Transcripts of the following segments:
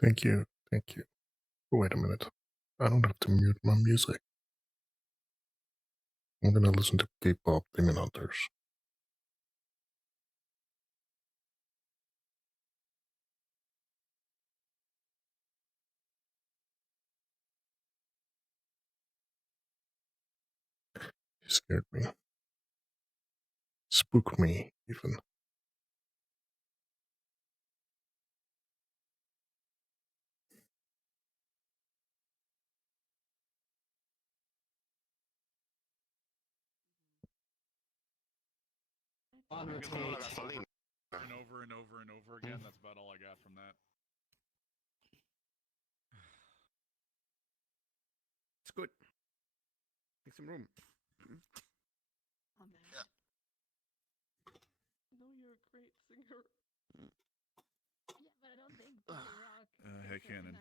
Thank you. Thank you. Wait a minute. I don't have to mute my music. I'm gonna listen to K-pop Demon Hunters. You scared me. Spooked me, even. And over and over and over again. That's about all I got from that. It's good. Make some room. Oh, man. Yeah. No, you're a great singer. Yeah, but I don't think rock. Hey, Cannon.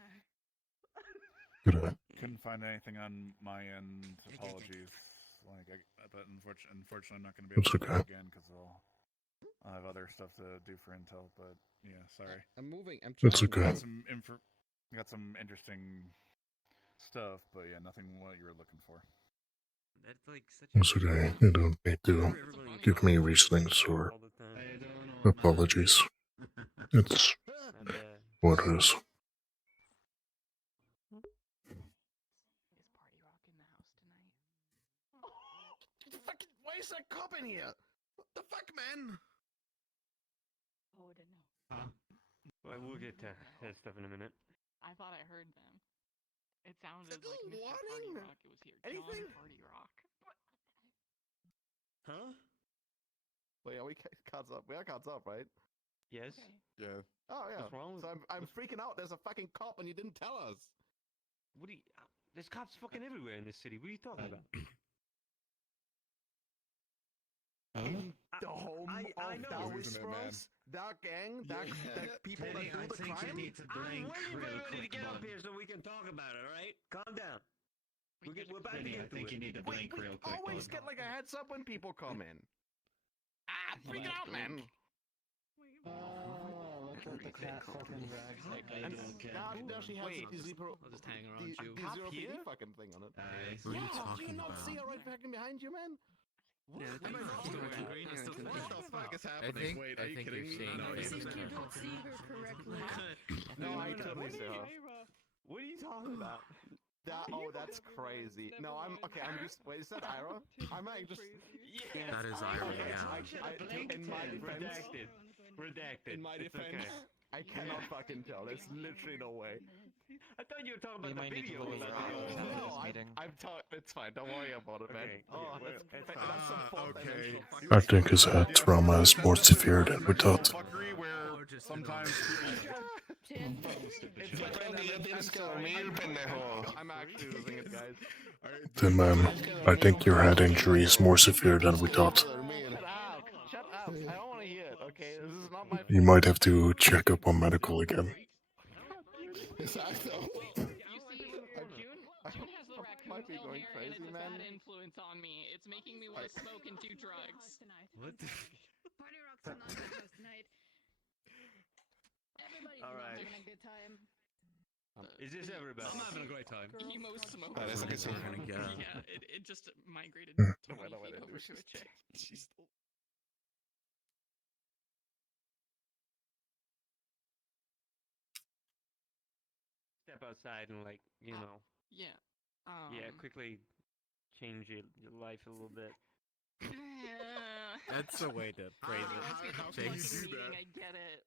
Good. Couldn't find anything on my end. Apologies. But unfortunately, I'm not going to be able It's to do okay. it again because I'll have other stuff to do for Intel. But yeah, sorry. I'm moving. I'm trying. It's okay. Got some interesting stuff, but yeah, nothing what you were looking for. That's like such It's okay. You don't need to give me reasonings or apologies. It's what it is. Is Party Rock in the house tonight? Fucking, why is that cop in here? What the fuck, man? Oh, I didn't know. Well, we'll get to that stuff in a minute. I thought I heard them. It sounded Is that like a Mr. Party warning? Rock. It was here. Anything? John Party Rock. Huh? Wait, are we cards up? We are cards up, right? Yes. Okay. Yeah. Oh yeah. What's wrong? So I'm freaking out. There's a fucking cop and you didn't tell us. What do you? There's cops fucking everywhere in this city. What are you talking about? The home I of know. that Losing it, man. Whisperers, that gang, that people that do the crime. I'm waiting for everybody to get up here so we can talk about it. All right? Calm down. We're about to get to it. you need to blink real quick. Always get like a heads up when people come in. Ah, freak out, man. Look at the cat fucking rags. And now she has Wait. the zero. I'll just hang around The you. zero here? PD fucking thing on it. Nice. What are you talking about? Do you not see her right fucking behind you, man? Yeah, I think What the fuck is happening? Wait, are you kidding me? No, I you think didn't. you don't see her correctly. No, I totally see her. What are you talking about? That's crazy. No, I'm okay. I'm just. Wait, is that Ira? I'm like just. Yeah. That is Ira, yeah. In my defense, Redacted. in my It's defense, okay. I cannot fucking tell. There's literally no way. I thought you were talking We about might the need to video. leave about to go. No, meeting. I'm talking. It's fine. Don't worry about it, man. Okay. Oh, It's that's fine. some Okay. I think his trauma is more severe than we thought. Fuckery where sometimes It's my friend. I'm actually losing it, guys. Then, man, I think your head injury is more severe than we thought. Shut up! Shut up! I don't want to hear it. Okay, this is not my fault. You might have to check up on medical again. Exactly. You see, June has the raccoon Might be tail going hair, crazy, and it's a man. bad influence on me. It's making me want to smoke and do drugs. What the? Party Rock's not the host tonight. Everybody's All right. having a good time. Is this everybody? I'm having a great time. Emo smoke. That is a good time. Yeah, it just migrated Hmm. 20 feet over to a chick. Step outside and Yeah. quickly change your life a little bit. That's a way to phrase it. How can you do that? I get it.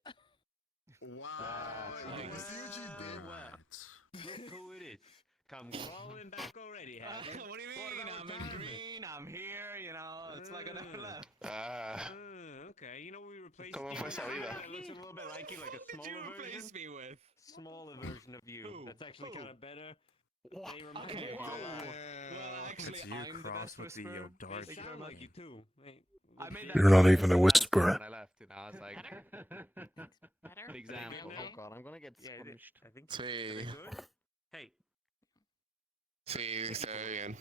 Wow. You see what you did? Look who it is. Come crawling back already, have you? What do you mean? I'm in green. I'm here. You know, it's like I never left. Okay. You know we replaced ¿Cómo you fue esa with vida? someone that looks a little bit like you, like a Who did you smaller replace version. me with? Smaller version of you. Who? That's actually Who? kind of better. What? They remind Okay, me of wow. you. Well, actually, It's you I'm the crossed best with the whisperer. dark. They sound like you too. Wait, I made that You're not comment even a when whisperer. I left, you know, I was like, Better? an example. Okay. Oh god, I'm gonna get Yeah, squished. I think. Sí, Are they good? Hey, sí, se ve bien.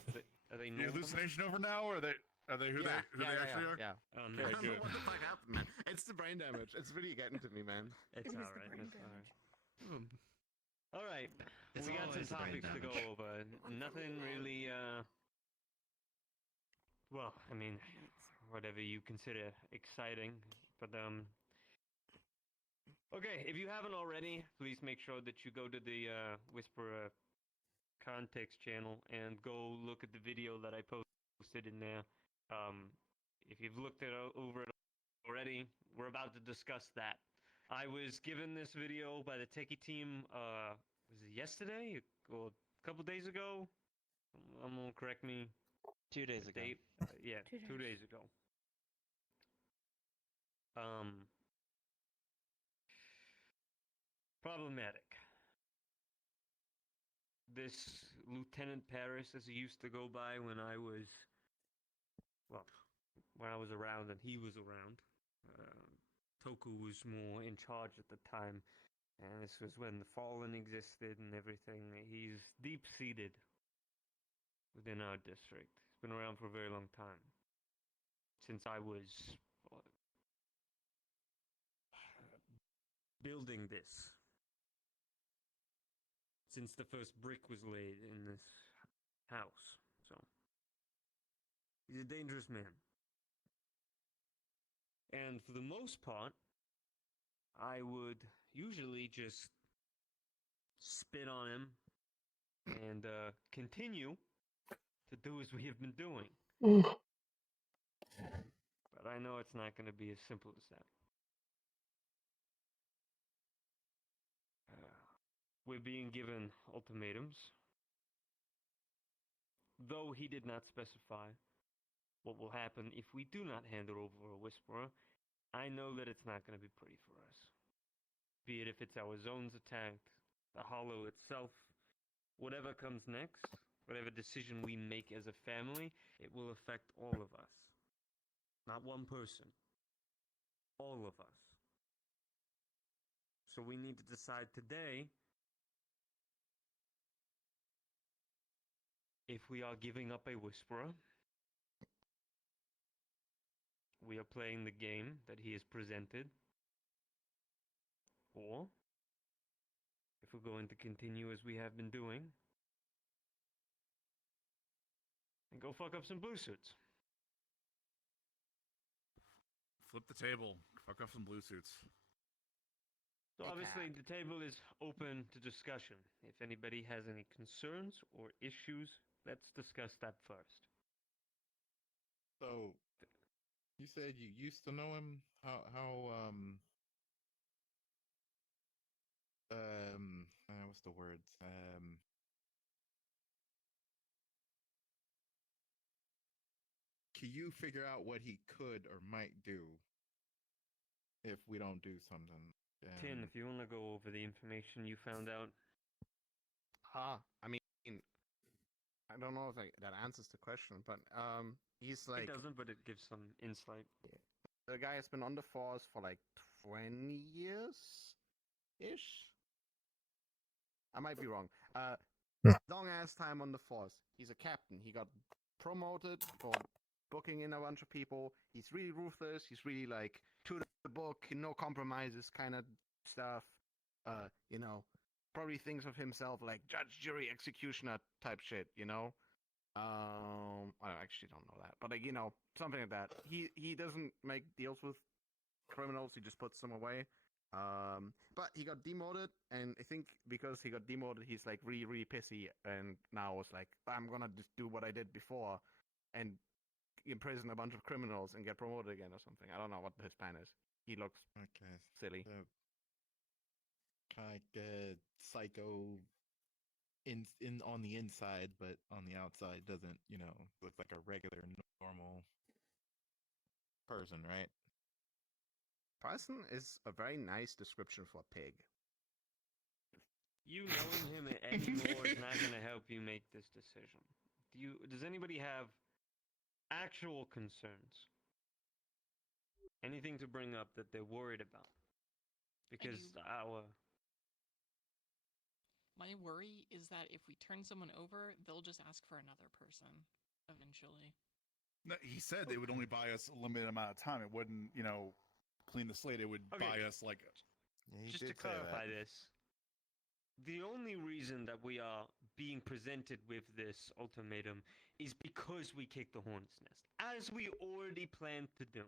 are they the normal? hallucination over now, or are they who they actually are? Yeah. Oh, I no. don't know what the fuck happened, man. It's the brain damage. It's really getting to me, man. It's It was the alright. brain It's alright. Hmm. All right, It's we got some always brain topics to go damage. over. Nothing really. Well, I mean, whatever you consider exciting, but Okay, if you haven't already, please make sure that you go to the Whisperer Context channel and go look at the video that I posted in there. If you've looked over it already, we're about to discuss that. I was given this video by the techie team, was it yesterday or a couple days ago? Someone will correct me. 2 days The ago. date, yeah, 2 days ago. Problematic. This Lieutenant Paris, as he used to go by when I was, well, when I was around and he was around. Toku was more in charge at the time, and this was when the Fallen existed and everything. He's deep-seated within our district. He's been around for a very long time. Since I was building this. Since the first brick was laid in this house. So, he's a dangerous man. And for the most part, I would usually just spit on him and continue to do as we have been doing. But I know it's not going to be as simple as that. We're being given ultimatums. Though he did not specify what will happen if we do not hand it over a Whisperer, I know that it's not going to be pretty for us. Be it if it's our zones attacked, the Hollow itself, whatever comes next, whatever decision we make as a family, it will affect all of us. Not one person. All of us. So we need to decide today if we are giving up a Whisperer. We are playing the game that he has presented. Or if we're going to continue as we have been doing and go fuck up some blue suits. Flip the table. Fuck off some blue suits. So obviously the table is open to discussion. If anybody has any concerns or issues, let's discuss that first. So, you said you used to know him. What's the words? Can you figure out what he could or might do if we don't do something? Tin, if you want to go over the information you found out. I mean, I don't know if that answers the question, but he's like, It doesn't, but it gives some insight. the guy has been on the force for like 20 years ish. I might be wrong. Long ass time on the force. He's a captain. He got promoted for booking in a bunch of people. He's really ruthless. He's really like to the book, no compromises kind of stuff. You know, probably thinks of himself like judge, jury, executioner type shit. You know. I actually don't know that, but like, you know, something like that. He doesn't make deals with criminals. He just puts them away. But he got demoted, and I think because he got demoted, he's like really, really pissy, and now it's like, I'm gonna just do what I did before, and imprison a bunch of criminals and get promoted again or something. I don't know what his plan is. He looks silly. Kind of like a psycho in on the inside, but on the outside doesn't, look like a regular, normal person, right? Person is a very nice description for a pig. You knowing him anymore is not going to help you make this decision. Does anybody have actual concerns? Anything to bring up that they're worried about? Because My worry is that if we turn someone over, they'll just ask for another person eventually. No, he said they would only buy us a limited amount of time. It wouldn't, clean the slate. It would buy us like. Just to clarify this, the only reason that we are being presented with this ultimatum is because we kicked the hornet's nest, as we already planned to do.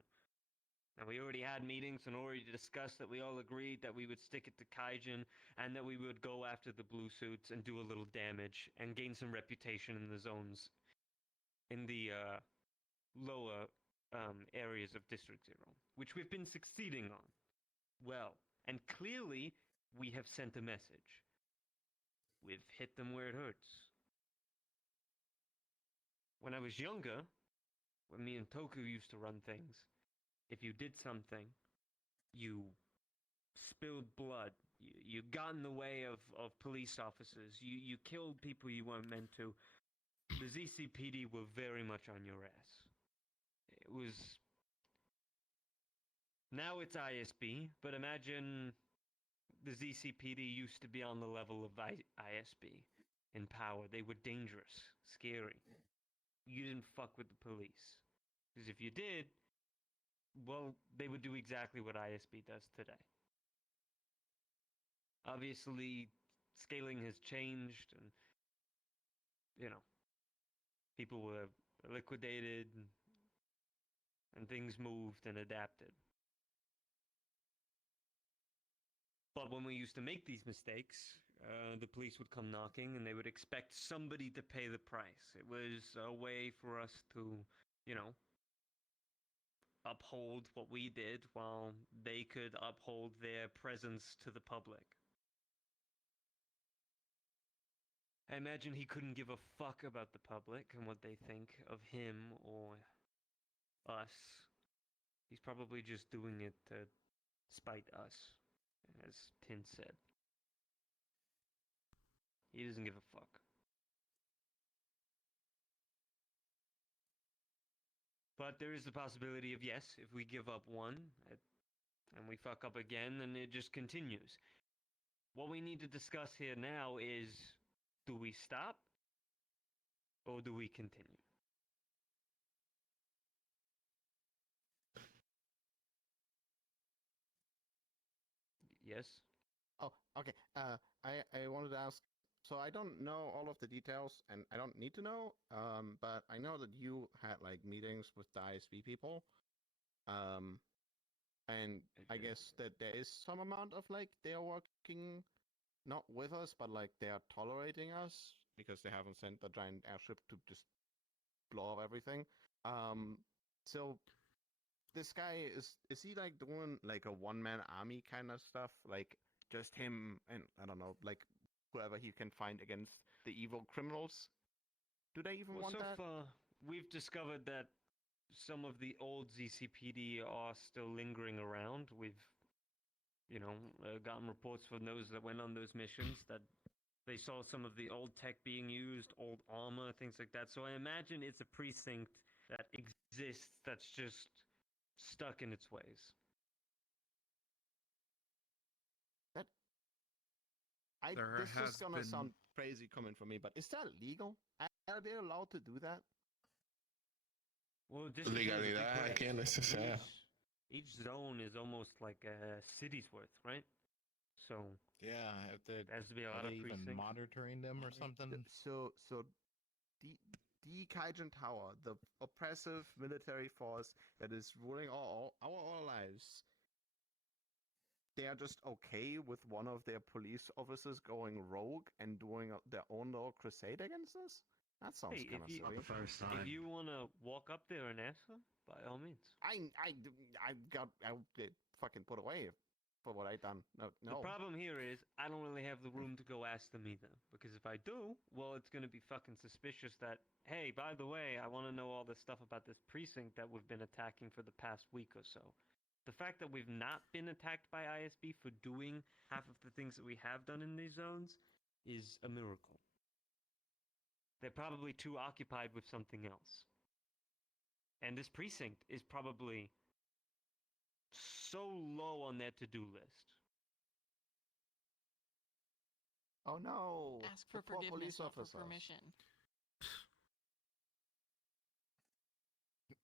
And we already had meetings and already discussed that we all agreed that we would stick it to Kaijin and that we would go after the blue suits and do a little damage and gain some reputation in the zones, in the lower areas of District 0, which we've been succeeding on. Well, and clearly we have sent a message. We've hit them where it hurts. When I was younger, when me and Toku used to run things, if you did something, you spilled blood, you got in the way of police officers, you killed people you weren't meant to, the ZCPD were very much on your ass. It was... Now it's ISB, but imagine the ZCPD used to be on the level of ISB in power. They were dangerous, scary. You didn't fuck with the police. Because if you did, well, they would do exactly what ISB does today. Obviously, scaling has changed, and, you know, people were liquidated, and things moved and adapted. But when we used to make these mistakes, the police would come knocking and they would expect somebody to pay the price. It was a way for us to, you know, uphold what we did while they could uphold their presence to the public. I imagine he couldn't give a fuck about the public and what they think of him or us. He's probably just doing it to spite us, as Tin said. He doesn't give a fuck. But there is the possibility of, yes, if we give up one and we fuck up again, then it just continues. What we need to discuss here now is, do we stop or do we continue? Yes? Oh, okay. I wanted to ask. So I don't know all of the details, and I don't need to know. But I know that you had like meetings with the ISB people. And I guess that there is some amount of like they are working not with us, but like they are tolerating us because they haven't sent a giant airship to just blow up everything. So this guy is he like doing like a one-man army kind of stuff, like just him and I don't know, like whoever he can find against the evil criminals? Do they even Well, want so that? far, we've discovered that some of the old ZCPD are still lingering around. We've, you know, gotten reports from those that went on those missions that they saw some of the old tech being used, old armor, things like that. So I imagine it's a precinct that exists that's just stuck in its ways. That There this is has gonna been sound crazy coming from me, but is that legal? Are they allowed to do that? Well, District is a big Legalidad place. aquí en ese sea. Each zone is almost like a city's worth, right? So Yeah, if there has to be a are lot they of even precincts. monitoring them or something? So the Kaijin Tower, the oppressive military force that is ruling our lives, they are just okay with one of their police officers going rogue and doing their own little crusade against us? That sounds Hey, kind of silly. if you want to walk up there and ask them, by all means. I get fucking put away for what I done. No. The problem here is I don't really have the room to go ask them either. Because if I do, well, it's going to be fucking suspicious that, hey, by the way, I want to know all this stuff about this precinct that we've been attacking for the past week or so. The fact that we've not been attacked by ISB for doing half of the things that we have done in these zones is a miracle. They're probably too occupied with something else. And this precinct is probably so low on their to-do list. Oh no! Ask for the poor forgiveness, police not for officers. permission.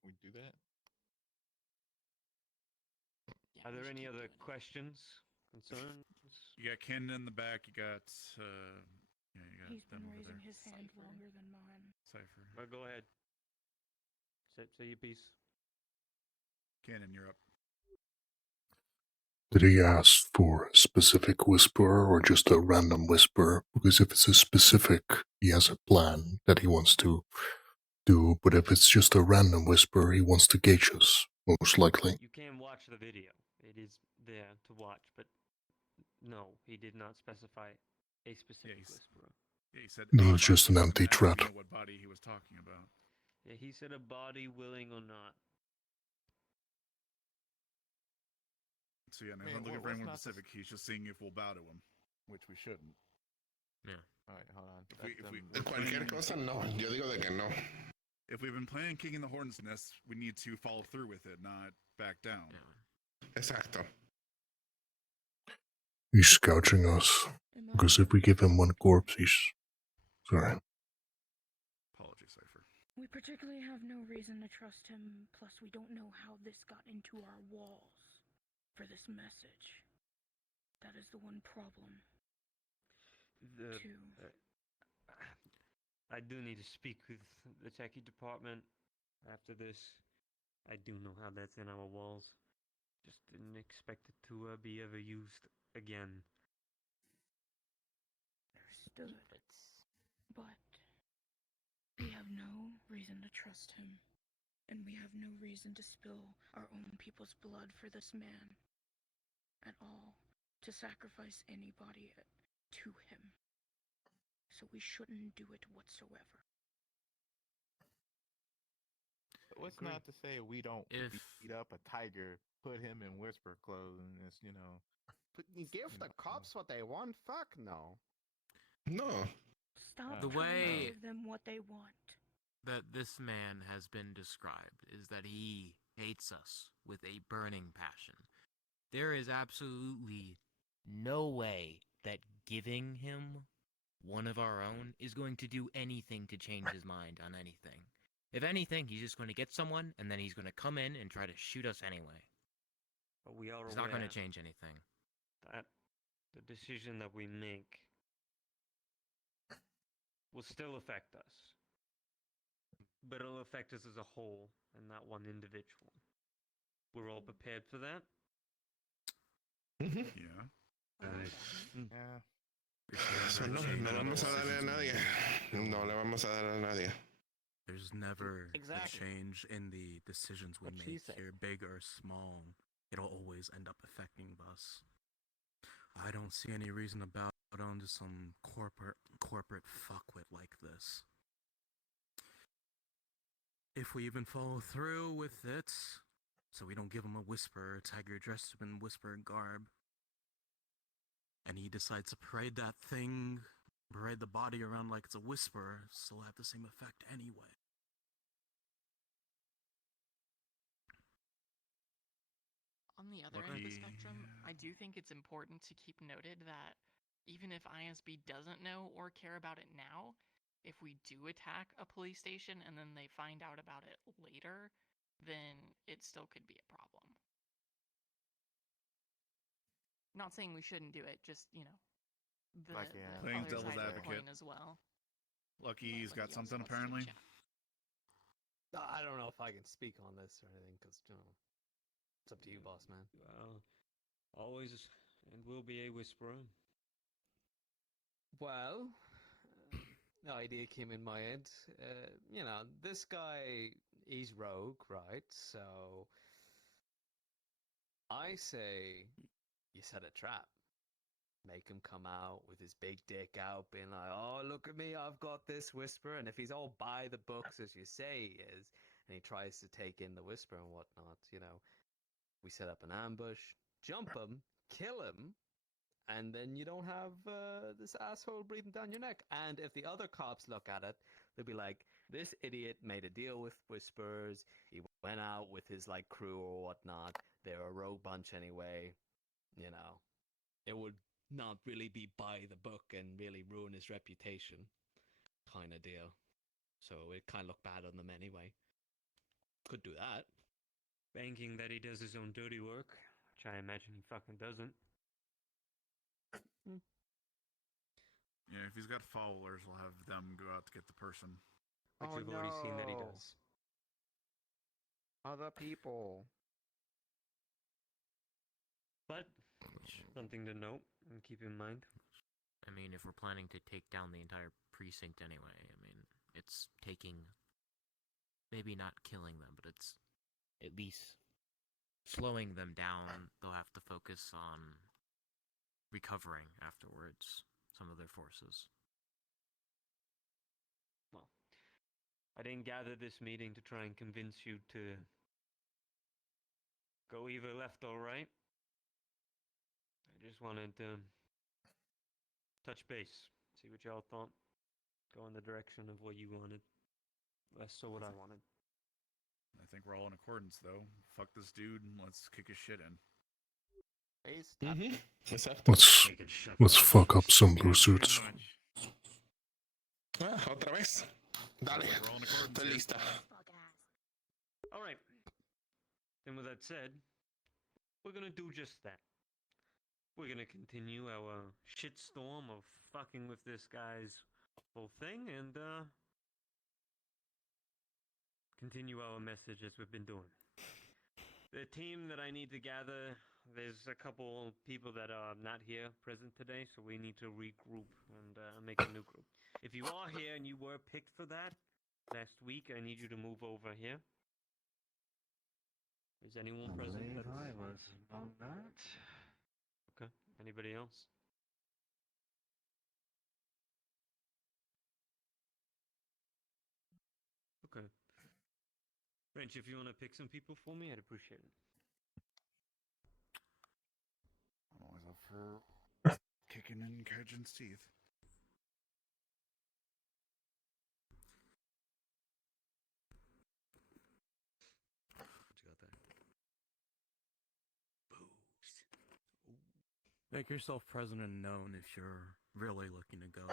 We do that? Yeah, Are we there should any keep other doing it. questions concerns? You got Ken in the back. You got yeah, you got He's them been over raising there. his hand Cypher. longer than mine. Cipher. Well, go ahead. Say your piece. Cannon, you're up. Did he ask for a specific whisperer or just a random whisperer? Because if it's a specific, he has a plan that he wants to do, but if it's just a random whisperer, he wants to gauge us, most likely. You can watch the video. It is there to watch, but no, he did not specify a specific whisperer. Yeah, he said No, a it's just an body. empty I asked threat. him what body he was talking about. Yeah, he said a body willing or not. So yeah, no, he's Man, not looking for what's anyone not specific. He's just seeing if we'll bow to him, which we shouldn't. Yeah. All right, hold on. If we Cualquier cosa, no. Yo digo de que no. if we've been planning kicking the hornet's nest, we need to follow through with it, not back down. Yeah. Exacto. He's scourging us. Am I Because if we give him one corpse, he's. Sorry. Apologies, Cipher. We particularly have no reason to trust him, plus we don't know how this got into our walls for this message. That is the one problem. Two. I do need to speak with the techie department after this. I do know how that's in our walls. Just didn't expect it to be ever used again. Understood. But we have no reason to trust him. And we have no reason to spill our own people's blood for this man. At all. To sacrifice anybody to him. So we shouldn't do it whatsoever. What's not to say we don't If beat up a tiger, put him in whisper clothes, and just, you know. Give the cops what they want? Fuck no. No. Stop The trying to way- give them what they want. that this man has been described is that he hates us with a burning passion. There is absolutely no way that giving him one of our own is going to do anything to change his mind on anything. If anything, he's just going to get someone and then he's going to come in and try to shoot us anyway. But we are It's aware not going to change anything. that the decision that we make will still affect us. But it'll affect us as a whole and not one individual. We're all prepared for that? Ujú. Yeah. Yeah. Eso no, no vamos a darle a nadie. No le vamos a dar a nadie. There's never Exactly. a change in the decisions we What she make said. here, big or small. It'll always end up affecting us. I don't see any reason to bow down to some corporate fuckwit like this. If we even follow through with it, so we don't give him a whisper, a tiger dressed up in whisper garb, and he decides to parade that thing, parade the body around like it's a whisper, still have the same effect anyway. On the other end of the Lucky, spectrum, yeah. I do think it's important to keep noted that even if ISB doesn't know or care about it now, if we do attack a police station and then they find out about it later, then it still could be a problem. Not saying we shouldn't do it, just, you know, the, Like, yeah, the Playing other devil's side of the advocate. coin as well. Lucky's got Lucky also something wants to apparently. chat. I don't know if I can speak on this or anything, because, you know, it's up to you, boss man. Well, always and will be a whisperer. Well, the idea came in my head. You know, this guy, he's rogue, right? So I say you set a trap. Make him come out with his big dick out, being like, oh, look at me, I've got this whisper. And if he's all by the books, as you say he is, and he tries to take in the whisper and whatnot, you know, we set up an ambush, jump him, kill him, and then you don't have this asshole breathing down your neck. And if the other cops look at it, they'll be like, this idiot made a deal with whispers, he went out with his, like, crew or whatnot, they're a rogue bunch anyway, you know. It would not really be by the book and really ruin his reputation, kind of deal. So it kind of look bad on them anyway. Could do that. Banking that he does his own dirty work, which I imagine he fucking doesn't. Yeah, if he's got followers, we'll have them go out to get the person. Which Oh we've already seen that he no. does. Other people. But something to note and keep in mind. I mean, if we're planning to take down the entire precinct anyway, I mean, it's taking, maybe not killing them, but it's at least slowing them down. They'll have to focus on recovering afterwards some of their forces. Well, I didn't gather this meeting to try and convince you to go either left or right. I just wanted to touch base, see what y'all thought, go in the direction of what you wanted, less so what I wanted. I think we're all in accordance, though. Fuck this dude and let's kick his shit in. Ace, Exacto. Let's fuck up some blue suits. Otra vez. Dale. We're all in accordance Estoy here. lista. All right. And with that said, we're gonna do just that. We're gonna continue our shitstorm of fucking with this guy's whole thing and continue our message as we've been doing. The team that I need to gather, there's a couple people that are not here present today, so we need to regroup and make a new group. If you are here and you were picked for that last week, I need you to move over here. Is anyone present? I was on that. Okay. Anybody else? Okay. French, if you want to pick some people for me, I'd appreciate it. I'm always up for kicking in Kajin's teeth. What you got there? Boost. Make yourself present and known if you're really looking to go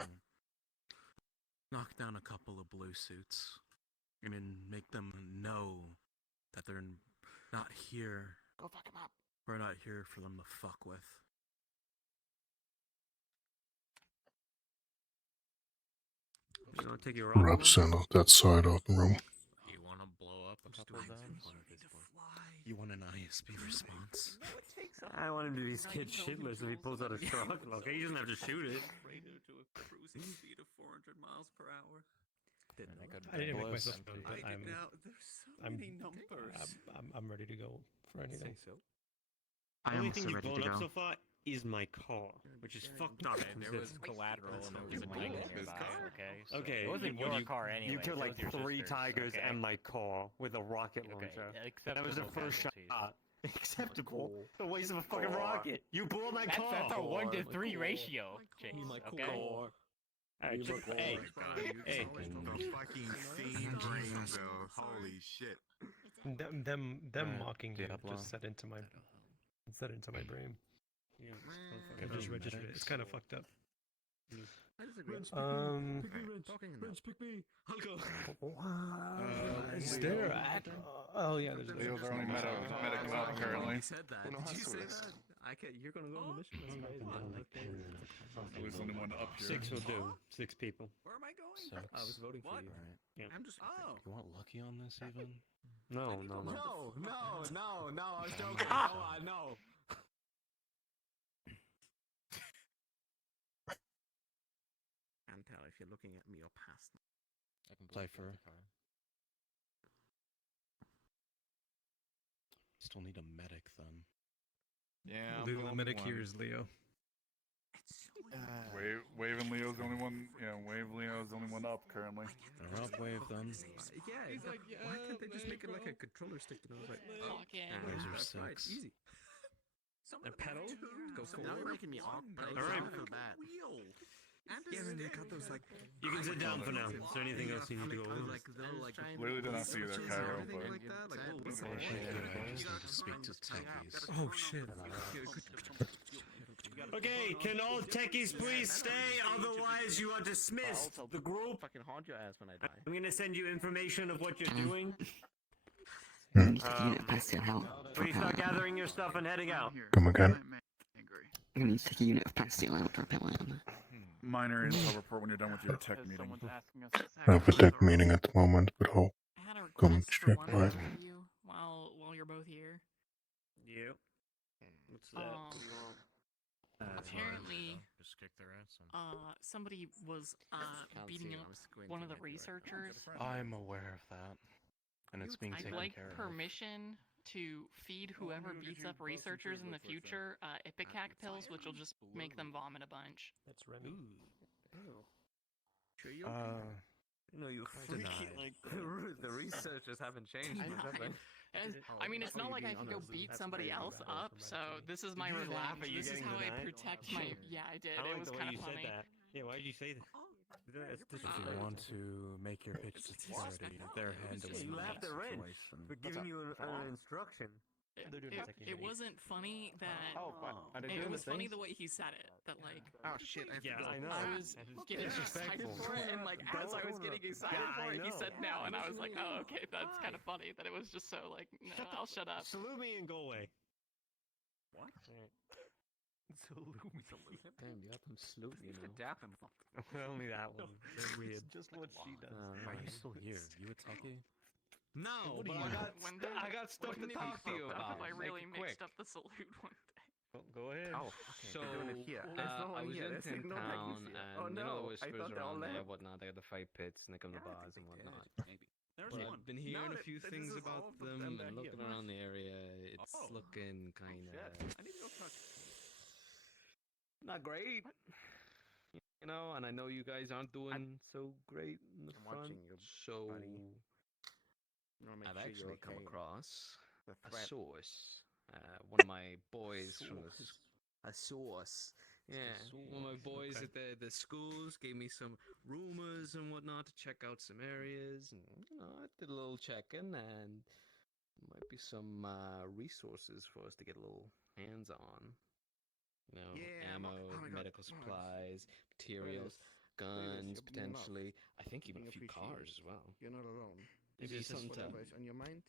knock down a couple of blue suits. And then make them know that they're not here. Go fuck him up. We're not here for them to fuck with. You want to take your Represent that side of the room. You want to blow up a couple of them? You want an ISP response? I want him to be scared shitless if he pulls out a truck. Okay, he doesn't have to shoot it. Rated to a cruising speed of 400 miles per hour. I didn't make myself known, but There's so many numbers. I'm ready to go for anything. The I only am thing also you've ready blown to up go. so far is my car, which is fucked up. There was collateral and there was money nearby, okay? So Okay, it wasn't well, your you- car anyway. You killed like 3 tigers okay? and my car with a rocket launcher. That was the first shot. Acceptable. The waste of a fucking rocket. You blew up my car. That's a 1 to 3 ratio, Chase. Okay. Alright, just, hey, hey. The fucking scene dream, though. Holy shit. Them mocking you just set into my brain. Yeah, I've just registered it. It's kind of fucked up. I disagree. Pick me. I'll go. Is there oh yeah, there's Leo's our only medic out currently. You said that. Did you say that? You're gonna go on the mission. That's amazing. At least only one up here. 6 will do. 6 people. Where am I going? 6. I was voting for you. Yeah. I'm just. You want lucky on this even? No. No. I was joking. No. Can't tell if you're looking at me or past me. I can Cypher. Still need a medic then. Yeah, The medic here is Leo. Wave and Leo's the only one. Yeah, Wave Leo's the only one up currently. I'll wave them. Yeah, he's like, why can't they just make it like a controller stick? And I was like, Fucking. that's right, easy. A pedal? Go now you're making me all Alright. feel bad. Yeah, and they got those like. You can sit down for now. Is there anything else you need to go over? Literally did not see you there, Cairo, but Speak to techies. Oh shit. Okay, can all techies please stay? Otherwise, you are dismissed. The group. Fucking haunt your ass when I die. I'm gonna send you information of what you're doing. Hmm. Please start gathering your stuff and heading out. Come again. I'm gonna need to take a unit of plasteel out to repel it. Minor intel report when you're done with your tech meeting. I have a tech meeting at the moment, but I'll I had a come request for straight one by. of you while you're both here. Yep. What's that? What do you want? Apparently, just kick their ass. somebody was beating up one of the researchers. I'm aware of that, and it's being I'd taken like care of. permission to feed whoever beats up researchers in the future Ipecac pills, which will just make them vomit a bunch. That's Remy. Sure you okay? No, you freaking like the researchers haven't changed. I mean, it's not like I can go beat somebody else up, so this is my revenge. This is how I protect my. Yeah, I did. It was kind of funny. Yeah, why did you say that? That's If you want to make your pitch to security, they're handling You the laughed at Ren situation. for giving you an instruction. It wasn't funny that. Are they It doing was the funny things? the way he said it. That like. Oh shit! I Yeah, I know. I was getting excited for it, and like as I was getting excited for it, he said no, and I was like, oh, okay, that's kind of funny. That it was just so like, no, I'll shut up. Salute me and go away. What? Salute me. Damn, you have them salute, you know. Only that one. They're weird. Just what she does. Why are you still here? You would talk? No, What but do you- I got stuff to Wouldn't it be talk to you fucked up about. if I really Make it quick. mixed up the salute one day. Go ahead. Oh, okay. So, They're doing it here. I was in Tin Town, and Oh, you know no, the I whispers thought they are all on there, left. whatnot. They got the fight pits, and they come to bars and whatnot. There's But one. I've been hearing No, a few this things is about all of them them and that looking here. around the area. It's Oh. looking kind Shit. of I need to go talk. not great. You know, and I know you guys aren't doing so great in the I'm front. watching you, So buddy. You wanna make I've sure you're actually come okay. across The a threat. source. One of my boys from the a source. Yeah, one of my boys at the schools gave me some rumors and whatnot to check out some areas, and you know, I did a little checking, and might be some resources for us to get a little hands on. You know, Yeah, ammo, oh my God. medical Oh, supplies, Look materials, at this, guns, you're being enough. potentially. I think even Being a few cars appreciated. as well. You're not alone. Maybe this something to Whatever is on your mind.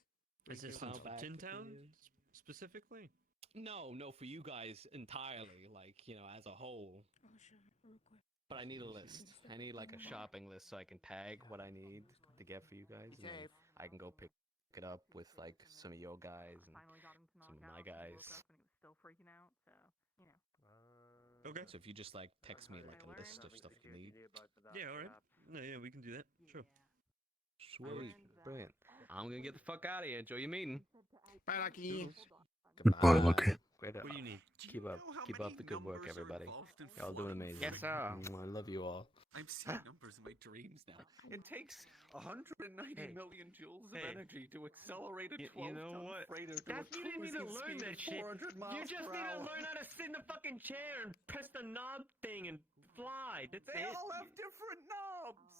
Is this plow in back Tin a few Town years. specifically? No, for you guys entirely, like, you know, as a whole. Oh shit, real quick. But I need a list. I need like a shopping list so I can tag what I need to get for you guys, and then I can go pick it up with like some of your guys and Finally got him to knock some of out. my He guys. woke up and he was still freaking out. So you know. Okay. So if you just like text me like a list of stuff you need. Yeah, all right. No, yeah, we can do that. Sure. Sweet, brilliant. I'm gonna get the fuck out of here. Enjoy your meeting. Bye, Lucky. Goodbye, Lucky. Great. What do you need? Keep up the good work, everybody. Y'all doing amazing. Yes, sir. I love you all. I'm seeing numbers in my dreams now. It takes 190 million joules of Hey. energy to accelerate a You 12-ton know what? freighter to That's, a you didn't need to cruising learn speed that of shit. 400 miles You just per need to hour. learn how to sit in the fucking chair and press the knob thing and fly. That's They it. all have different knobs.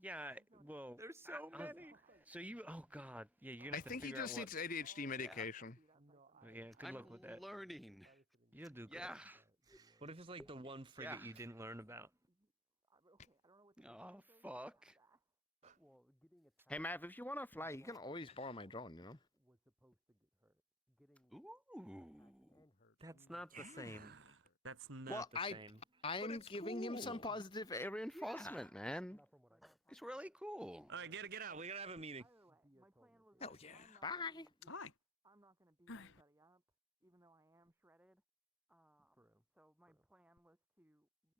Yeah, well. There's so many. So you, oh god, yeah, you're gonna I have to think he figure out just needs ADHD medication. Yeah, good I'm luck with that. learning. You'll do good. Yeah. What if it's like the one frigate Yeah. you didn't learn about? Oh, fuck. Hey, Mav, if you want to fly, you can always borrow my drone, you know? Ooh. That's not the same. That's not Well, the same. I'm it's giving him some cool. positive reinforcement, man. It's really cool. All right, get out. We gotta have a meeting. Hell yeah. Bye. Hi. I'm not gonna beat anybody up, even though I am shredded. So my plan was to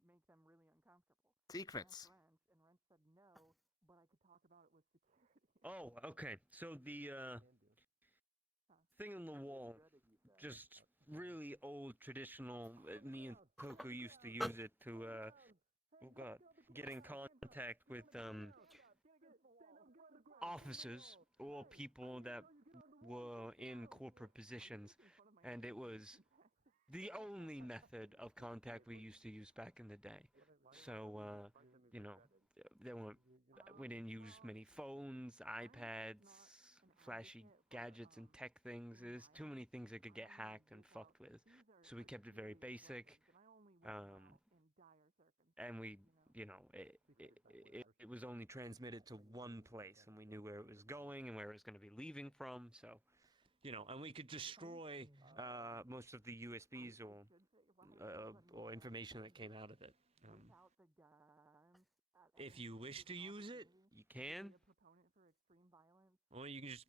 make them really uncomfortable. Secrets. And Wrench said no, but I could talk about it with security. Oh, okay. So the thing on the wall, just really old traditional. Me and Coco used to use it to oh god, get in contact with officers or people that were in corporate positions, and it was the only method of contact we used to use back in the day. So you know, we didn't use many phones, iPads, flashy gadgets and tech things. There's too many things that could get hacked and fucked with. So we kept it very basic. And we, you know, it was only transmitted to one place, and we knew where it was going and where it was going to be leaving from. So, you know, and we could destroy most of the USBs or or information that came out of it. If you wish to use it, you can. Or you can just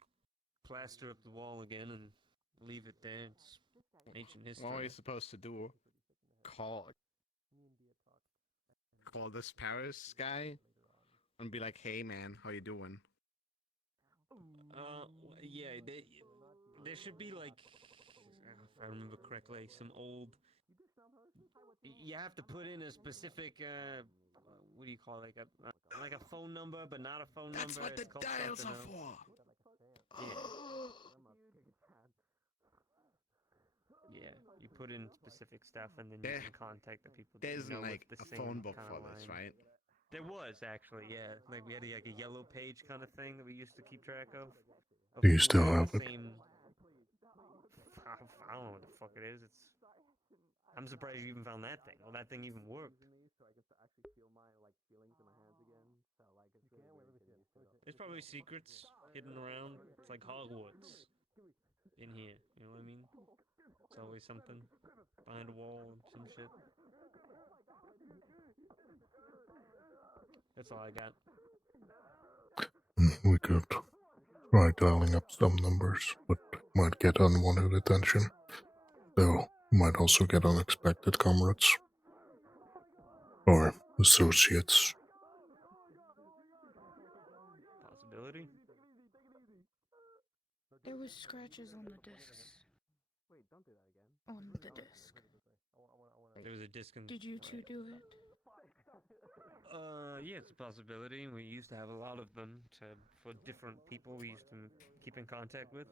plaster up the wall again and leave it there. It's ancient history. What are you supposed to do? Call this Paris guy and be like, "Hey man, how you doing?" Yeah, there should be like, if I remember correctly, some old. You have to put in a specific, what do you call it? Like a phone number, but not a phone That's number. what the It's called dials something are else. for. Yeah, you put in specific stuff, and then There- you can contact the people. There that you isn't know like with the a same phone book kinda for this, line. right? There was actually, yeah. Like we had like a yellow page kind of thing that we used to keep track of. Do you people still who have the it? same. I don't know what the fuck it is. I'm surprised you even found that thing. Well, that thing even worked. There's probably secrets hidden around. It's like Hogwarts in here. You know what I mean? It's always something behind a wall and some shit. That's all I got. We could try dialing up some numbers, but might get unwanted attention. Though, might also get unexpected comrades. Or associates. Possibility? There was scratches on the discs. On the disc. There was a disc in... Did you two do it? Yeah, it's a possibility. We used to have a lot of them for different people we used to keep in contact with.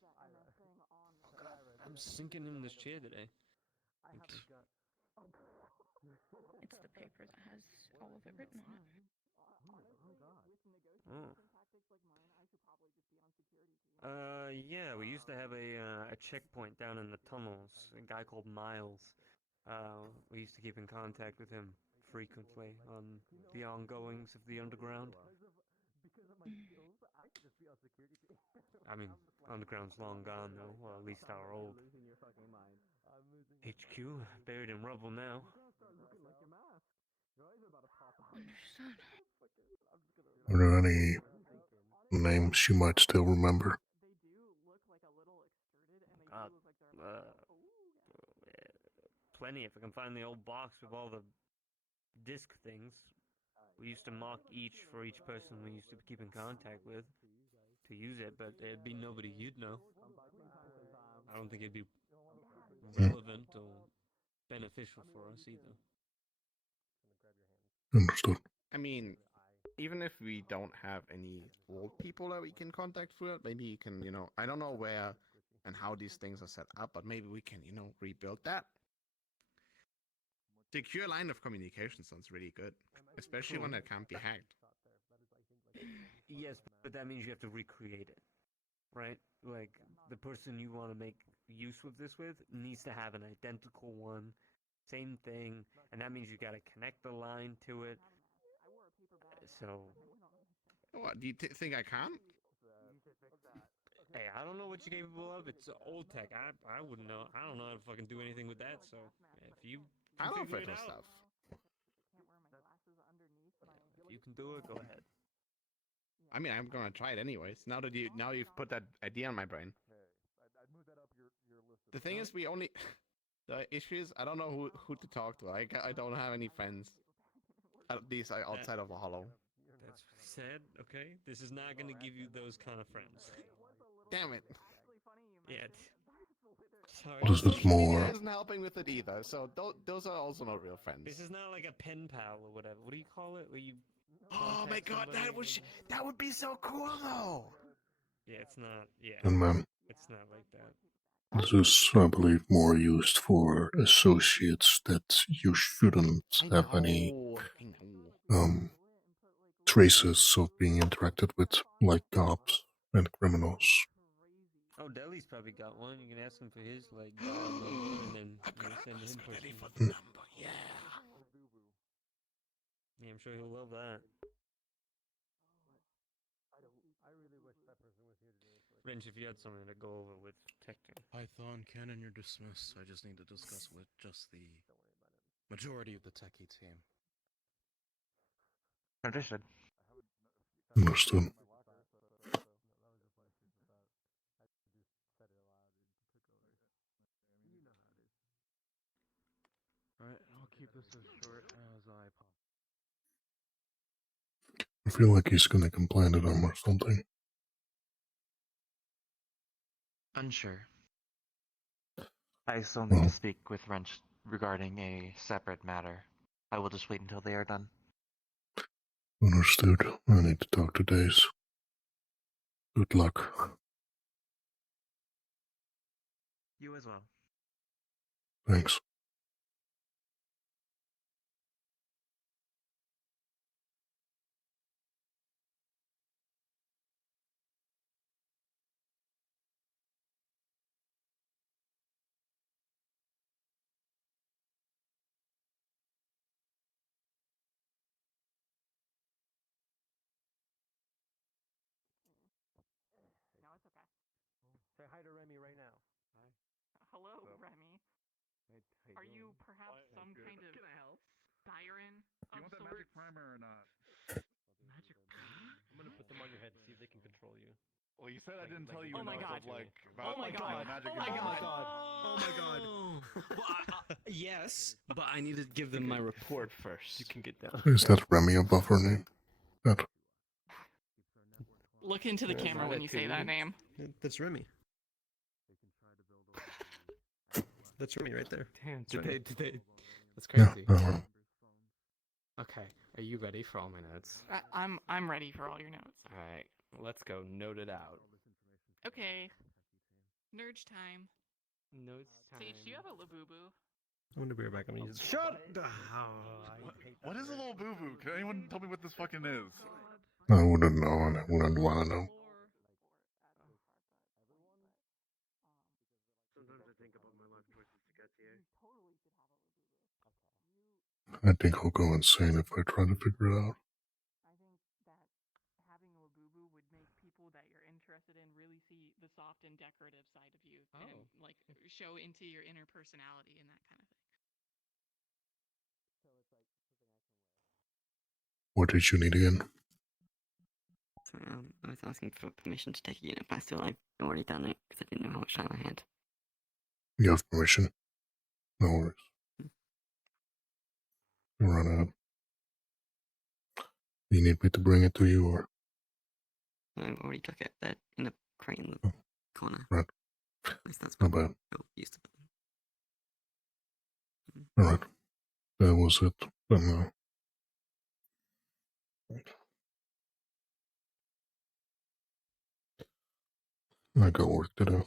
Oh god, I'm sinking in this chair today. It's the paper that has all of it written on it. Oh. Yeah, we used to have a checkpoint down in the tunnels. A guy called Miles. We used to keep in contact with him frequently on the ongoings of the underground. I mean, underground's long gone though, or at least our old HQ, buried in rubble now. Understood. Are there any names you might still remember? God, plenty. If I can find the old box with all the disc things, we used to mark each for each person we used to keep in contact with to use it, but it'd be nobody you'd know. I don't think it'd be relevant or beneficial for us either. Understood. I mean, even if we don't have any old people that we can contact through it, maybe you can, I don't know where and how these things are set up, but maybe we can, rebuild that. Secure line of communication sounds really good, especially one that can't be hacked. Yes, but that means you have to recreate it, right? Like, the person you want to make use of this with needs to have an identical one, same thing, and that means you got to connect the line to it. So, What, do you think I can't? hey, I don't know what you're capable of. It's old tech. I wouldn't know. I don't know how to fucking do anything with that. So if you I can love figure it retro out, stuff. if you can do it, go ahead. I mean, I'm gonna try it anyways. Now you've put that idea in my brain. The thing is, we only the issue is I don't know who to talk to. I don't have any friends. At least outside of the Hollow. That's sad. Okay, this is not going to give you those kind of friends. Damn it. Yeah. Sorry. This is Social media more. isn't helping with it either, so those are also not real friends. This is not like a pen pal or whatever. What do you call it? Where you? Oh my god, that would be so cool though. Yeah, it's not. Yeah. And then It's not like that. this is, I believe, more used for associates that you shouldn't have any traces of being interacted with, like cops and criminals. Oh, Deli's probably got one. You can ask him for his like dial number, and then send him personally. For the number, yeah. Yeah, I'm sure he'll love that. Wrench, if you had something to go over with Tecton. Python, Cannon, you're dismissed. I just need to discuss with just the majority of the techie team. Understood. Understood. Alright, I'll keep this as short as I possibly. I feel like he's gonna complain to them or something. Unsure. I still need to speak with Wrench regarding a separate matter. I will just wait until they are done. Understood. I need to talk to Days. Good luck. You as well. Thanks. No, it's okay. Say hi to Remy right now. Hi. Hello, Remy. Are you perhaps some kind of siren Do you of want that sorts? magic primer or not? Magic primer? I'm gonna put them on your head, see if they can control you. Well, you said I didn't tell you Oh my enough god. of like Oh about my god. magic Oh my and god. Oh my god. Well, yes, but I need to give them my report first. You can get down. Is that Remy a buffer name? That Look into the camera when you say that name. That's Remy. That's Remy right there. Damn, That's Remy. That's yeah. crazy. Okay, are you ready for all my notes? I'm ready for all your notes. Alright, let's go note it out. Okay. Nerd time. Notes time. Sage, do you have a Labubu? I'm gonna be right back. I'm gonna use it. Shut the hell. What is a little boo boo? Can anyone tell me what this fucking is? I wouldn't know and I wouldn't want to know. Sometimes I think about my life choices to get here. I think I'll go insane if I try to figure it out. I think that having a Labubu would make people that you're interested in really see the soft and decorative side of you and like show into your inner personality and that kind of thing. What did you need again? So, I was asking for permission to take a unit pass till I've already done it because I didn't know how much time I had. You have permission? No worries. You run out. You need me to bring it to you or? I already took it. They're in a crate in the corner. Right. At least that's Not what bad. Bill used to put them. Alright. That was it. Then, I got work to do.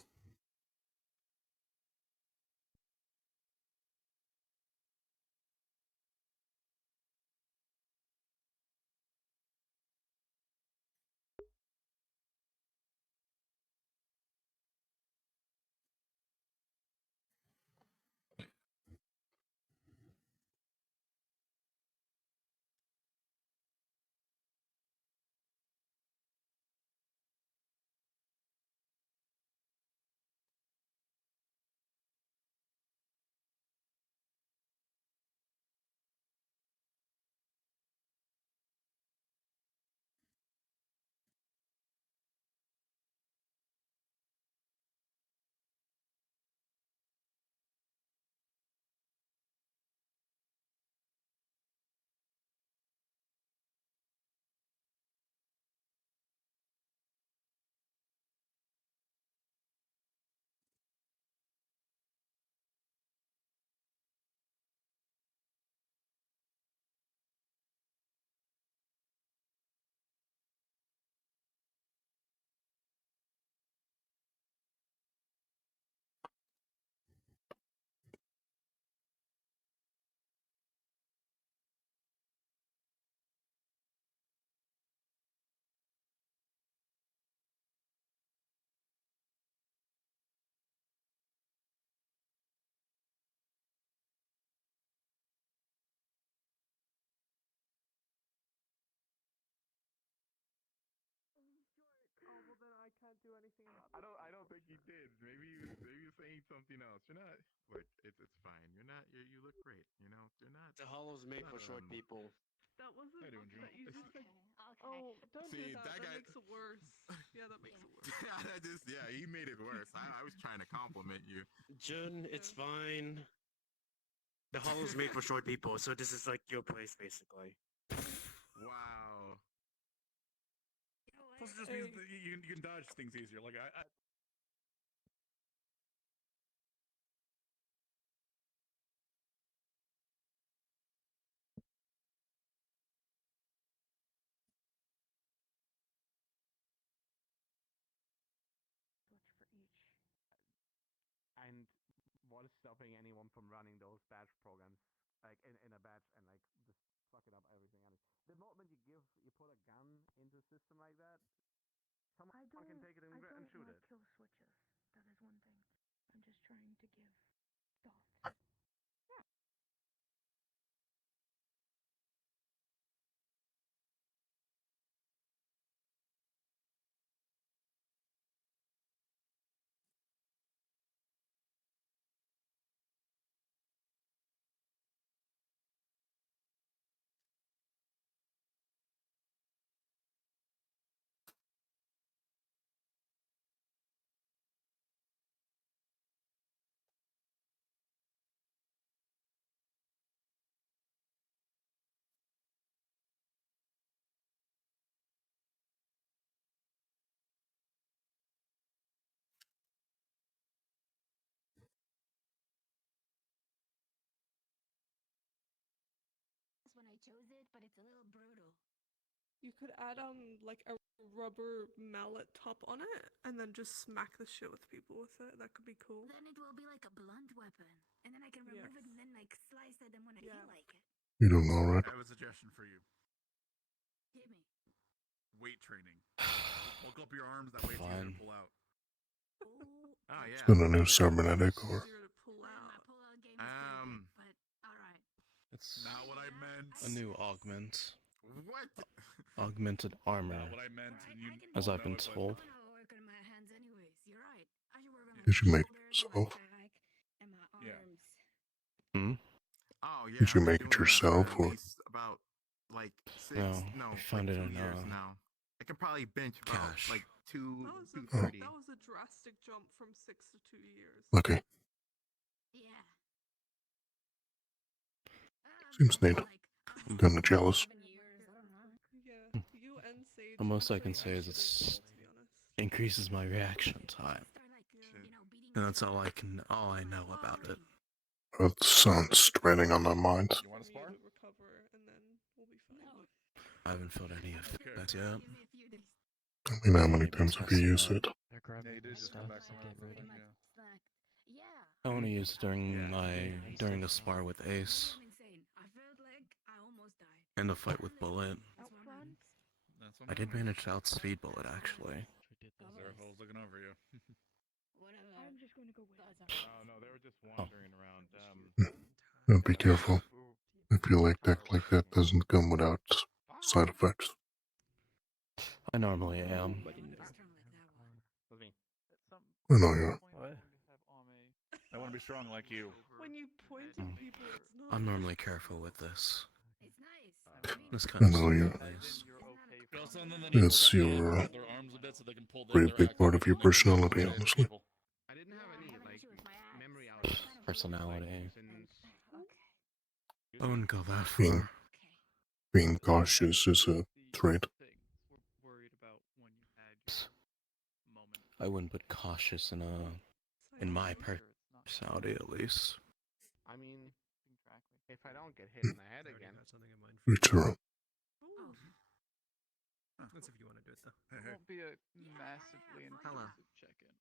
do anything about I this. don't think you did. Maybe you're saying something else. You're not. Look, it's fine. You're not. You look great. You know. You're not. The hollow's made for short people. That wasn't. How you doing, June? That you just Okay, said. okay. Oh, don't See, do that. that That guy- makes it worse. Yeah, that makes it worse. yeah, he made it worse. I was trying to compliment you. Jun, it's fine. The hollow's made for short people, so this is like your place, basically. Wow. Plus, it just means that you can dodge things easier. Like I Switch for each. And what is stopping anyone from running those badge programs like in a badge and like just fuck it up everything else? The moment you put a gun into a system like that, someone can take it and shoot it. Kill switches. That is one thing. I'm just trying to give thought. When I chose it, but it's a little brutal. You could add like a rubber mallet top on it, and then just smack the shit with people with it. That could be cool. Then it will be like a blunt weapon, and then I can remove it and then like slice at them when I feel like it. You don't know, right? have a suggestion for you. Hit me. Weight training. Bulk up your arms. That way it's easier to pull out. Oh yeah. It's not a new cybernetic or. Easier to pull out. But all right. It's Not what I meant. a new augment. What? Augmented armor. Not what I meant. And you As all I've know been it, but- told. Work on my hands anyways. You're right. I should work on my You should make it shoulders, yourself. my back, and my Yeah. arms. Hmm? Oh yeah. Did you I've been make it doing that yourself, for or- at least about like No, I found it 2 in, years now. I can probably bench about Cash. like two That was 230. that was a drastic jump from 6 to 2 years. Okay. Yeah. Seems neat. I'm kinda jealous. Yeah, you and Sage. The most I look can like say is actual it's gold, to be honest. increases my reaction time. And that's all I know about it. That sounds straining on their minds. You want to spar? Recover, and then we'll be fine. I haven't felt any effect yet. I mean, how many times have you used it? Yeah, you did just come back from that. Yeah. I want to use it during the spar with Ace. And the fight with Bullet. That's what I did manage to outspeed Bullet actually. Zerho's looking over you. I'm just going to go with. Oh no, they were just wandering around. Be careful. I feel like deck like that doesn't come without side effects. I normally am. I know you are. What? I want to be strong like you. When you point at people, it's not. I'm normally careful with this. This I kind of know stuff, you. at least. It's your pretty big part of your personality, honestly. I didn't have any like memory out. Personality. I wouldn't go that Being, far. being cautious is a trait. I wouldn't put cautious in my personality at least. I mean, if I don't get hit in the head again. You true. That's if you want to do it though. It won't be a massively intrusive check-in.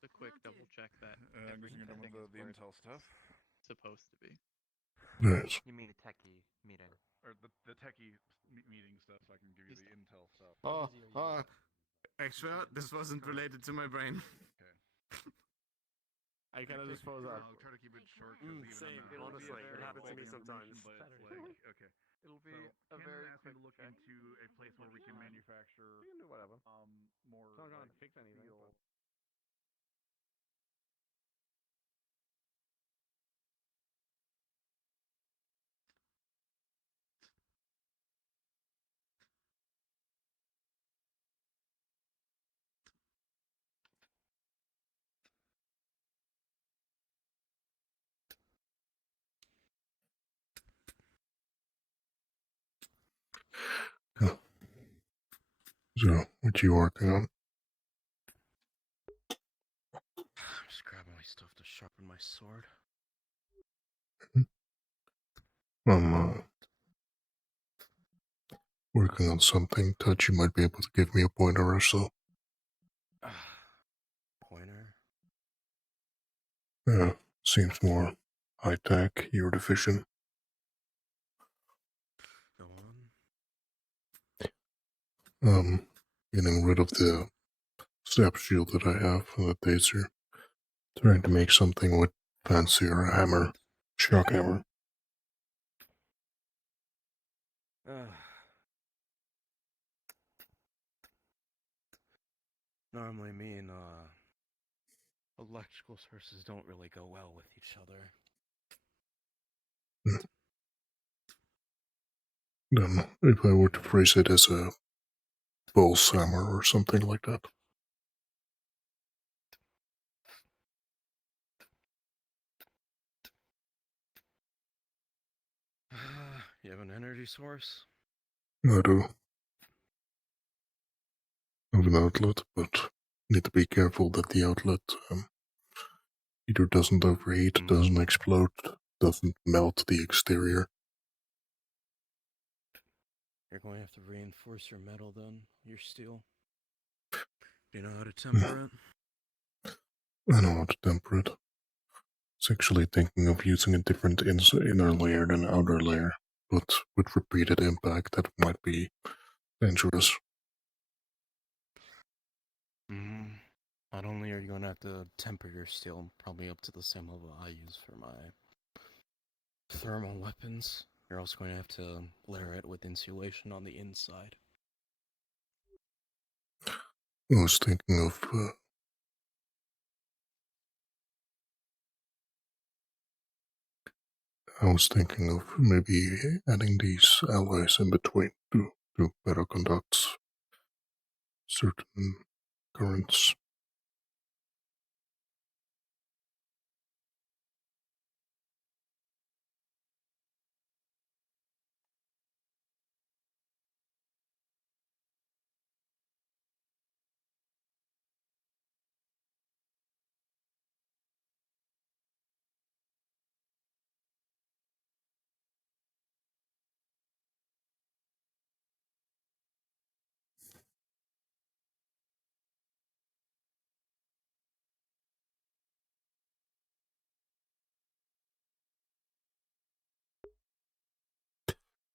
A quick double check that You're done with the intel stuff. supposed to be. Nice. You mean the techie meeting? Or the techie meeting stuff, so I can give you the intel stuff. Extra. This wasn't related to my brain. Okay. I kind of just froze up. I'll try to keep it short. Same, honestly. It happens to me sometimes. But it's like, okay. It'll be So a Ken very asked me quick to look check. into a place where we can manufacture We can do whatever. more It's not going like, to fix anything. feel. So, what you working on? I'm just grabbing my stuff to sharpen my sword. I'm working on something. Touch, you might be able to give me a pointer or so. Pointer? Yeah, seems more high tech. You're deficient. Go on. Getting rid of the snap shield that I have and the taser. Trying to make something with fancier hammer, shock hammer. Normally, me and electrical sources don't really go well with each other. Then, if I were to phrase it as a pulse hammer or something like that. You have an energy source? I do have an outlet, but need to be careful that the outlet either doesn't overheat, doesn't explode, doesn't melt the exterior. You're going to have to reinforce your metal then, your steel. Do you know how to temper it? I know how to temper it. It's actually thinking of using a different inner layer than outer layer, but with repeated impact that might be dangerous. Not only are you going to have to temper your steel, probably up to the same level I use for my thermal weapons, you're also going to have to layer it with insulation on the inside. I was thinking of maybe adding these alloys in between to better conduct certain currents.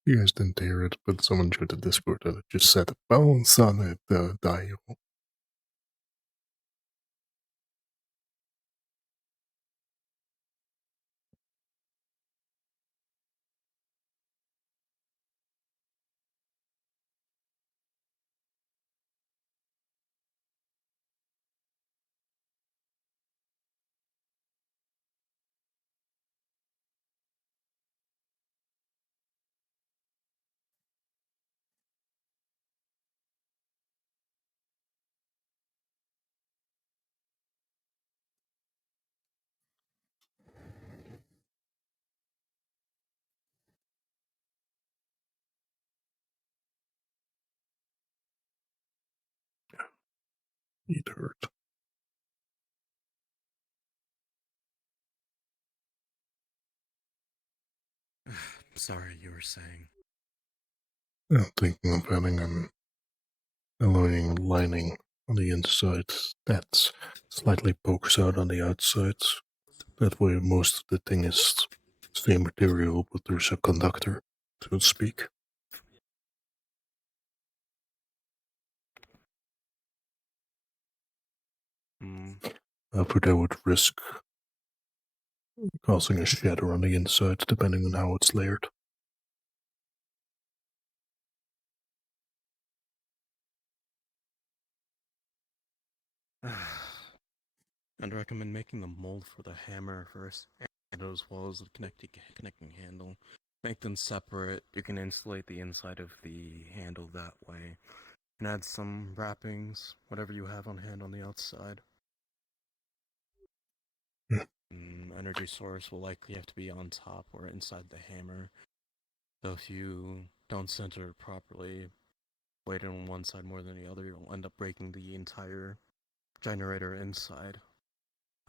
You guys didn't hear it, but someone joined the Discord and it just said bounce on it, dial. It hurt. Sorry, you were saying. I'm thinking of having an alloying lining on the inside that slightly pokes out on the outside. That way most of the thing is same material, but there's a conductor, so to speak. But I would risk causing a shatter on the inside depending on how it's layered. I'd recommend making the mold for the hammer first, and as well as the connecting handle. Make them separate. You can insulate the inside of the handle that way. And add some wrappings, whatever you have on hand on the outside. Energy source will likely have to be on top or inside the hammer. So if you don't center it properly, weight it on one side more than the other, you'll end up breaking the entire generator inside.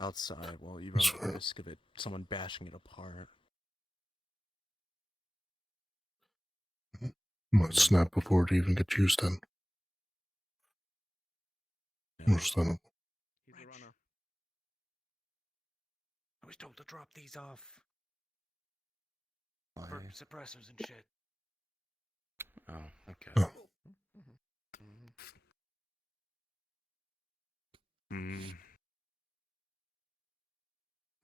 Outside, well, you run the risk of someone bashing it apart. Might snap before it even gets used then. Understandable. He's a runner. I was told to drop these off. For suppressors and shit. Oh, okay. Oh.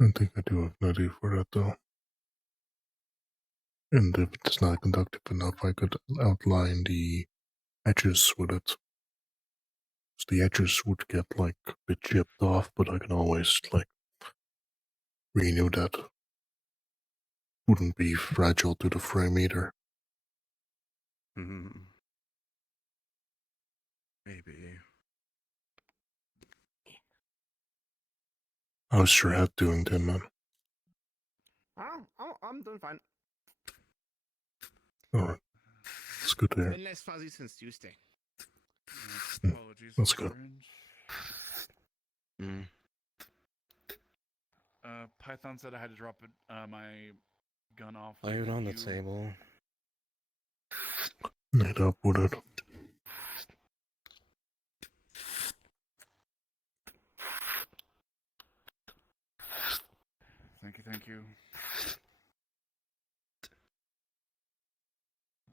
I think I do have an idea for that though. And if it's not conductive enough, I could outline the edges with it. So the edges would get like a bit chipped off, but I can always like renew that. Wouldn't be fragile to the frame either. Maybe. How's your head doing, Tin Man? I'm doing fine. Alright. It's good to It's hear. been less fuzzy since Tuesday. Apologies. Let's for go. orange. Python said I had to drop my gun off. Lay it on the table. Lay it up with it. Thank you.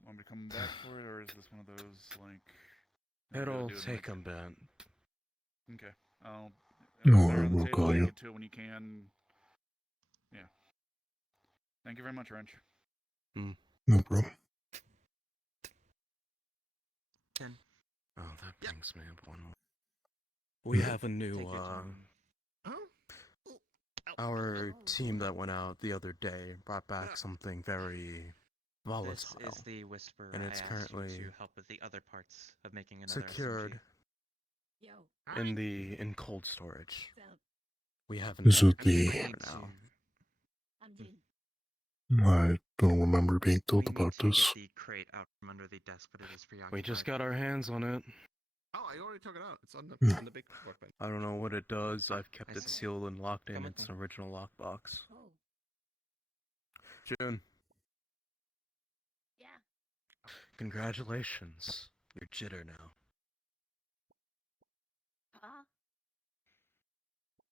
Want me to come back for it, or is this one of those, like... It'll take a bit. Okay. I'll... No, around the we'll table, call you. Get to it when you can. Yeah. Thank you very much, Wrench. No problem. Oh, that brings me up one more. We have a new, our team that went out the other day brought back something very volatile. This is the Whisperer. And it's I asked currently you to help with the other parts of making another secured SMG. in cold storage. We have Is an it the... now. I don't remember being told We need about to this. get the crate out from under the desk, but it is preoccupied. We just got our hands on it. Oh, I already took it out. It's on Hmm. the big workbench. I don't know what it does. I've kept I it see. sealed and locked in Come with its me. original lockbox. June, Yeah. congratulations. You're jitter now. Huh?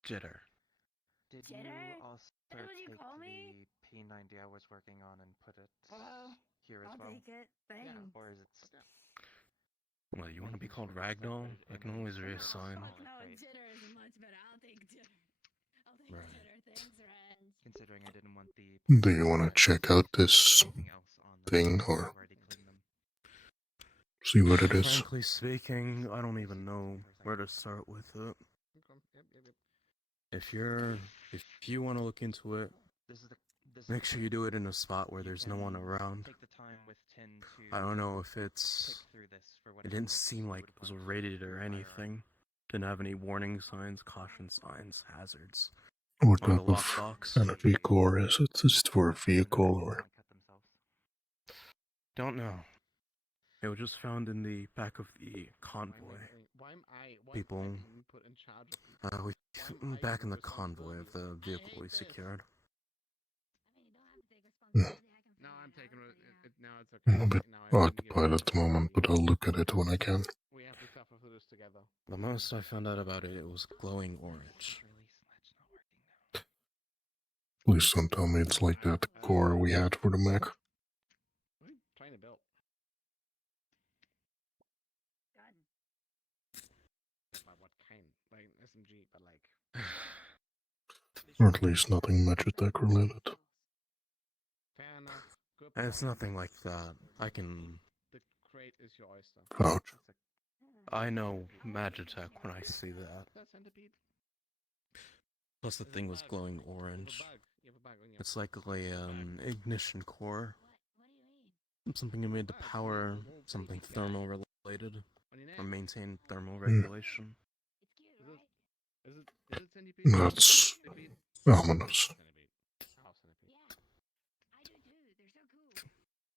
Did Jitter? you also Is that what you take call me? the P90 I was working on and put it here as I'll well? take it. Thanks. Or is it... Well, you want to be called Ragdoll? I can always reassign. Fuck no, jitter is much better. I'll take jitter. I'll take Right. jitter. Thanks, Ren. Considering I didn't want the... Do you want to check out this anything else on the thing I've or already cleaned them. see what it is? Frankly speaking, I don't even know where to start with it. If you want to look into it, make sure you do it in a spot where there's no one around. Take the time with Tin to I don't know if it's... pick through this for It whatever didn't purpose seem you like would it was want rated for or your firearm. anything. Didn't have any warning signs, caution signs, hazards. What On the type of lockbox. energy core is it? Is it for a vehicle or... Don't know. It was just found in the back of the convoy. People, put in charge of people? back in the convoy of the vehicle we secured. No, I'm taking it now. It's okay. I'm a bit occupied at the moment, but I'll look at it when I can. We have to suffer through this together. The most I found out about it, it was glowing orange. Please don't tell me it's like that core we had for the mech. Tiny belt. By what kind? Like SMG, but like. Or at least nothing Magitech related. Fair enough. Good It's point. nothing like that. I can... The crate is your oyster. Ouch. I know Magitech when I see that. That centipede. Plus the thing was glowing orange. It's like a ignition core. Something you made to power something thermal related. Or maintain thermal regulation. Is it centipede? That's Centipede? ominous.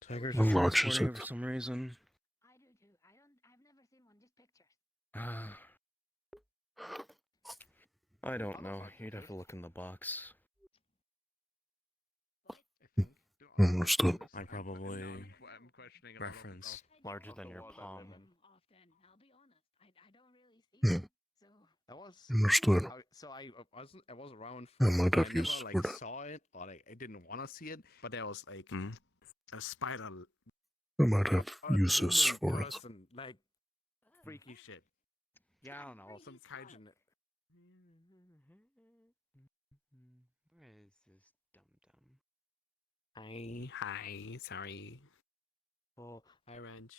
Tigers What are watch is transporting it? for some reason. I don't know. You'd have to look in the box. Understood. I'd probably I'm questioning a lot of reference stuff. larger than your palm. Hmm. That was Understood. I was around I for it, might so I have never used like for that. saw it or like I didn't want to see it, but there was like Hmm? a spider I might have a uses human for it. person, like freaky shit. Yeah, I don't know, some kaiju. Where is this dum-dum? Hi, sorry. Oh, hi, Ranch.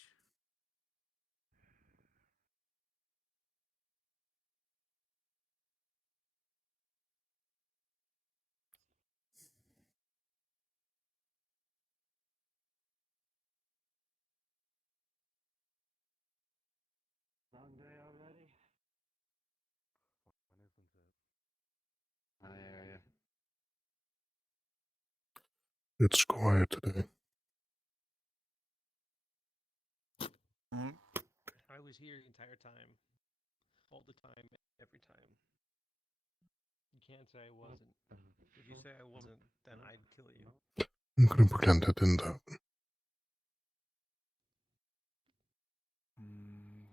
Long day already? When isn't it? It's quiet today. I was here the entire time. All the time, every time. You can't say I wasn't. If you say I wasn't, then I'd kill you. I'm gonna pretend that didn't happen.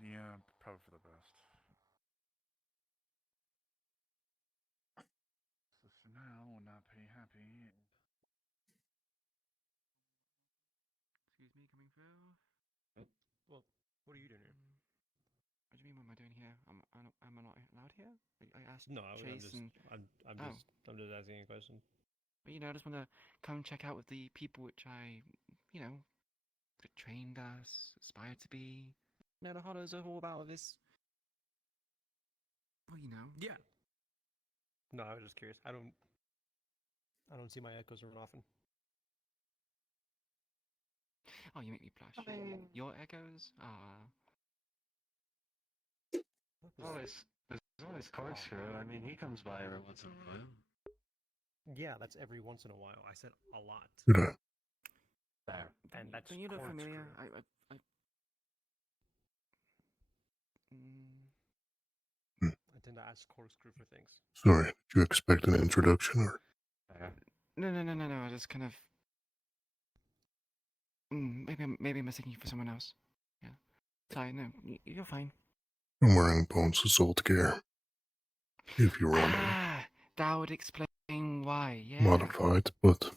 Yeah, probably for the best. Sister now will not be happy. Excuse me, coming through. Well, what are you doing here? What do you mean? What am I doing here? Am I not allowed here? I asked No, Chase and I'm just asking a question. But, I just want to come check out with the people which I, that trained us, aspired to be. The Hollows are all about this. Well, Yeah. No, I was just curious. I don't see my echoes around often. Oh, you make me blush. Your echoes are. There's always Corkscrew. I mean, he comes by every once in a while. Yeah, that's every once in a while. I said a lot. Good. There. And that's Don't you look Corkscrew. familiar? I tend to ask Corkscrew for things. Sorry, did you expect an introduction or? No. I just kind of. Maybe I'm mistaking you for someone else. Yeah. Sorry, no, you're fine. I'm wearing Bones' old gear. If you remember. Ah, that would explain why. Yeah. Modified, but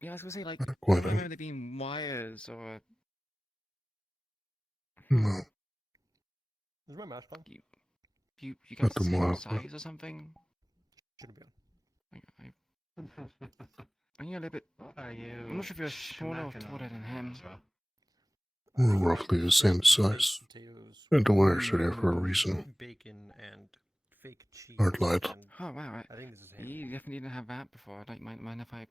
Yeah, I was gonna say I quite don't remember there being wires or. no. Is my mask on? You guys At the the same moment. size or something? Should be on. Are you a little bit? Are you? I'm not sure if you're smaller or taller than him. We're roughly the same size. Potatoes, And the wires are there for a reason. bacon and fake cheese. Hard light. Oh wow! I think this is ham. You definitely didn't have that before. Mind if I?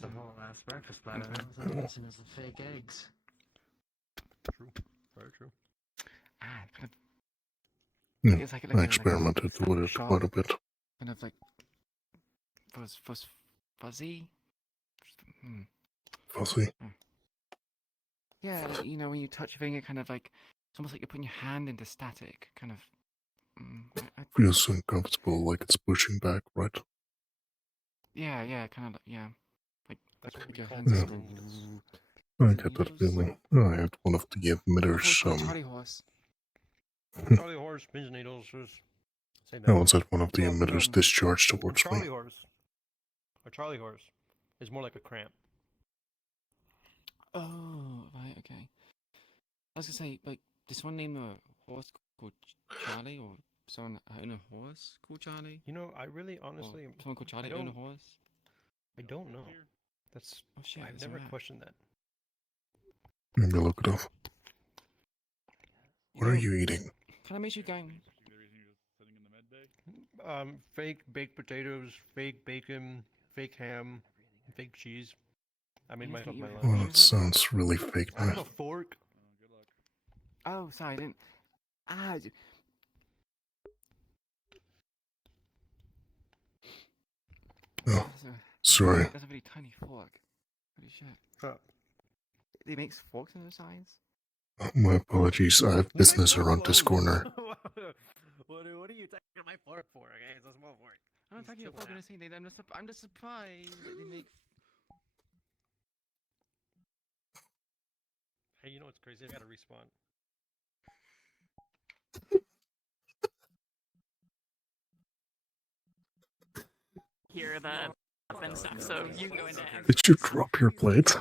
The whole last breakfast platter was missing is the fake eggs. True. Very true. Kind of. Yeah, It's like I experimented with it quite a bit. Kind of like fuzzy. Fuzzy. Yeah, when you touch your finger, kind of like it's almost like you're putting your hand into static. Kind of. Feels uncomfortable, like it's pushing back, right? Yeah, kind of. Yeah, like your call hands. I get that feeling. I had one of the emitters. Charlie horse. Charlie horse, pins needles. Say that. I once had one of the emitters discharged towards Charlie me. horse. A Charlie horse is more like a cramp. Oh, right, okay. I was gonna say, this one named a horse called Charlie, or someone own a horse called Charlie? I really, honestly, or someone called Charlie own a horse? I don't know. That's. Oh shit! I've never questioned that. Maybe look it up. What are you eating? Can I make you going? Fake baked potatoes, fake bacon, fake ham, fake cheese. I made myself my lunch. Oh, that sounds really fake. I have a fork. Oh, sorry, I didn't. Oh, sorry. That's a very tiny fork. Holy shit. They make forks in those size? My apologies. I have business around this corner. What are you taking my fork for? Okay, it's a small fork. I'm not talking about fork. I'm just surprised that they make. Hey, you know what's crazy? I gotta respawn. Hear the and stuff, so you can go into. Did you drop your plate?